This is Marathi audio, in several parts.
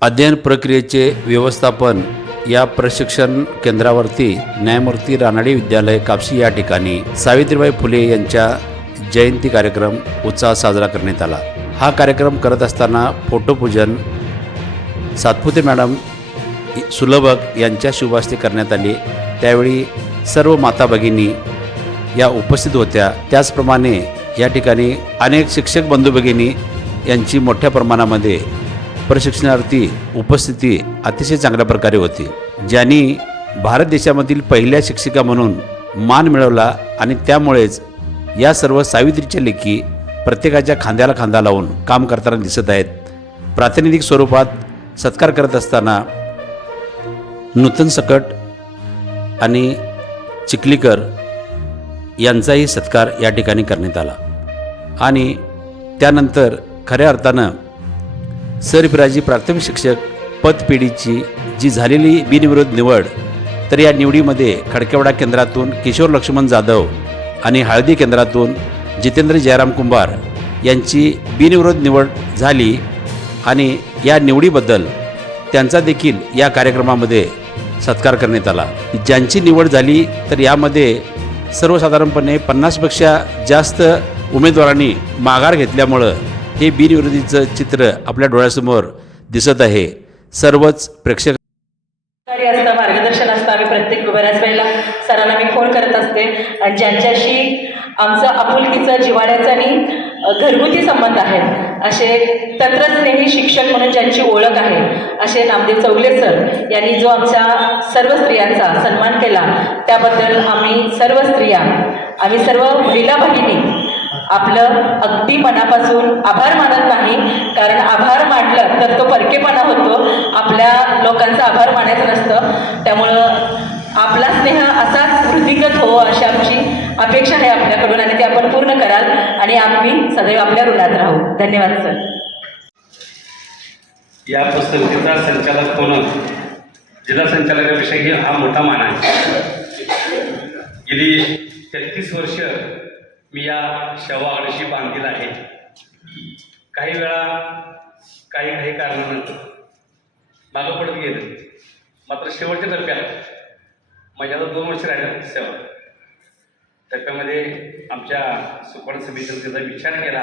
अध्ययन प्रक्रियेचे व्यवस्थापन या प्रशिक्षण केंद्रावरती न्यायमूर्ती रानाडी विद्यालय कापशी या ठिकाणी सावित्रीबाई फुले यांच्या जयंती कार्यक्रम उत्साहात साजरा करण्यात आला. हा कार्यक्रम करत असताना फोटोपूजन सातपुते मॅडम सुलभक यांच्या शुभास्ते करण्यात आली. त्यावेळी सर्व माता भगिनी या उपस्थित होत्या. त्याचप्रमाणे या ठिकाणी अनेक शिक्षक बंधू भगिनी यांची मोठ्या प्रमाणामध्ये प्रशिक्षणार्थी उपस्थिती अतिशय चांगल्या प्रकारे होती ज्यांनी भारत देशामधील पहिल्या शिक्षिका म्हणून मान मिळवला आणि त्यामुळेच या सर्व सावित्रीच्या लेखी प्रत्येकाच्या खांद्याला खांदा लावून काम करताना दिसत आहेत. प्रातिनिधिक स्वरूपात सत्कार करत असताना नूतन सकट आणि चिखलीकर यांचाही सत्कार या ठिकाणी करण्यात आला. आणि त्यानंतर खऱ्या अर्थानं सरफिराजी प्राथमिक शिक्षक पदपिढीची जी झालेली बिनविरोध निवड तर या निवडीमध्ये खडकेवाडा केंद्रातून किशोर लक्ष्मण जाधव आणि हळदी केंद्रातून जितेंद्र जयराम कुंभार यांची बिनविरोध निवड झाली आणि या निवडीबद्दल त्यांचा देखील या कार्यक्रमामध्ये सत्कार करण्यात आला. ज्यांची निवड झाली तर यामध्ये सर्वसाधारणपणे पन्नासपेक्षा जास्त उमेदवारांनी माघार घेतल्यामुळं हे बिनविरोधीचं चित्र आपल्या डोळ्यासमोर दिसत आहे. सर्वच प्रेक्षक असतं मार्गदर्शन असतं. आम्ही प्रत्येक बऱ्याच वेळेला सरांना मी फोन करत असते. आणि ज्यांच्याशी आमचं आपुलकीचं जिव्हाळ्याचं आणि घरगुती संबंध आहेत असे तंत्रस्नेही शिक्षक म्हणून ज्यांची ओळख आहे असे नामदेव चौगले सर यांनी जो आमच्या सर्व स्त्रियांचा सन्मान केला त्याबद्दल आम्ही सर्व स्त्रिया आम्ही सर्व महिला भगिनी आपलं अगदी मनापासून आभार मानत नाही कारण आभार मानलं तर तो परकेपणा होतो. आपल्या लोकांचा आभार मानायचं नसतं. त्यामुळं आपला स्नेह असाच वृद्धिगत हो अशी आमची अपेक्षा आहे आपल्याकडून आणि ते आपण पूर्ण कराल आणि आम्ही सदैव आपल्या ऋणात राहू. धन्यवाद सर. या पुस्तकाचा संचालक होणं जिल्हा संचालकाविषयी हा मोठा मान आहे. गेली तेहतीस वर्ष मी या शवाशी बांधील आहे. काही वेळा काही काही कारणानंतर मागं पडत गेलं. मात्र शेवटच्या टप्प्यात माझ्या दोन वर्ष राहिलं सेवा. टप्प्यामध्ये आमच्या सुपर्ण समितीनं त्याचा विचार केला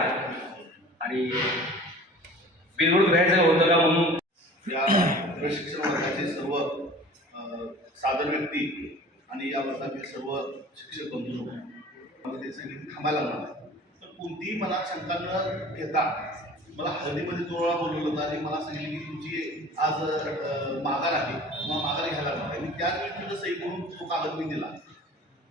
आणि बिनविरोध व्हायचं होतं का म्हणून या प्रशिक्षण वर्गाचे सर्व साधन व्यक्ती आणि या वर्गातील सर्व शिक्षक बंधू मला ते सगळी थांबायला लागणार तर कोणतीही मनात शंका न घेता मला हळदीमध्ये जोळा बोलवलं होतं आणि मला सांगितलं की तुमची आज माघार आहे. तुम्हाला माघार घ्यायला लागणार. आहे मी त्यावेळी तुझं सही करून तो कागद मी दिला.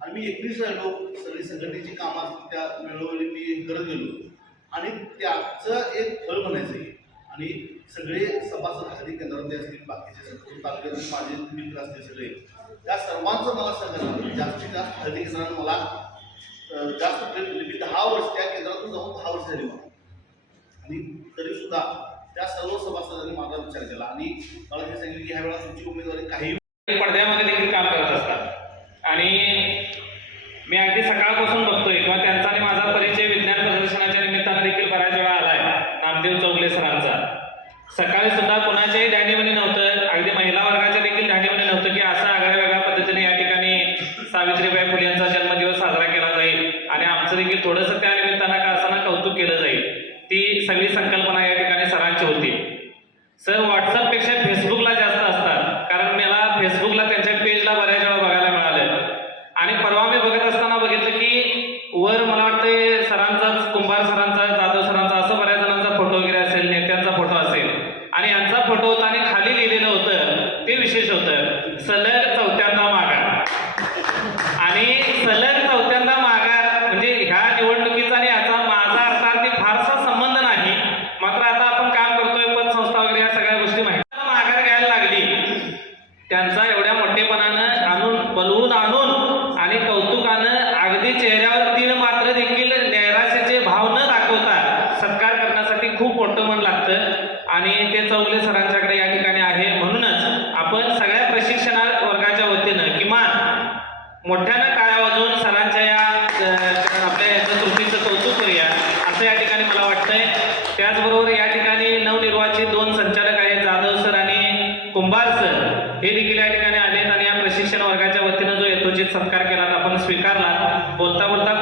आणि मी एकटीच राहिलो. सगळी संघटनेची कामं असतील त्या वेळोवेळी मी करत गेलो. आणि त्याचं एक फळ म्हणायचं आहे. आणि सगळे सभासद हळदी केंद्रातले असतील बाकीचे तालुक्यातील माझे मित्र असतील सगळे. त्या सर्वांचं मला सांगायला जास्तीत जास्त हळदी केंद्रानं मला जास्त ट्रेन दिली मी दहा वर्ष त्या केंद्रातून जाऊन दहा वर्ष झाली मला. आणि तरी सुद्धा त्या सर्व सभासदांनी माझा विचार केला. आणि मला हे सांगितलं की ह्या वेळा तुमची उमेदवारी काही पडद्यामध्ये देखील काम करत असतात. आणि मी अगदी सकाळपासून बघतोय किंवा त्यांचा आणि माझा परिचय विज्ञान प्रदर्शनाच्या निमित्तानं देखील बऱ्याच वेळा आलाय नामदेव चौगले सरांचा सकाळी सुद्धा कोणाच्याही ध्यानीमध्ये नव्हतं अगदी महिला वर्गाच्या देखील ध्यानीमध्ये नव्हतं की असं आगळ्या वेगळ्या पद्धतीने या ठिकाणी सावित्रीबाई फुले यांचा जन्मदिवस साजरा केला जाईल आणि आमचं देखील थोडंसं त्या निमित्तानं का असताना कौतुक केलं जाईल ती सगळी संकल्पना या ठिकाणी सरांची होती. सर व्हॉट्सअपपेक्षा फेसबुकला जास्त असतात. कारण मला फेसबुकला त्यांच्या पेजला बऱ्याच वेळा बघायला मिळालं. आणि परवा मी बघत असताना बघितलं की वर मला वाटतं सरांचाच कुंभार सरांचा जाधव सरांचा असं बऱ्याच जणांचा फोटो वगैरे असेल नेत्यांचा फोटो असेल. आणि यांचा फोटो होता आणि खाली लिहिलेलं होतं ते विशेष होतं. सलग चौथ्या मोठ्यानं काळ्या वाजवून सरांच्या या आपल्या याचं कृतीचं कौतुक करूया असं या ठिकाणी मला वाटतंय. त्याचबरोबर या ठिकाणी नवनिर्वाचित दोन संचालक आहेत जाधव सर आणि कुंभार सर. हे देखील या ठिकाणी आलेत आणि या प्रशिक्षण वर्गाच्या वतीनं जो यथोचित सत्कार केला आपण स्वीकारला. बोलता बोलता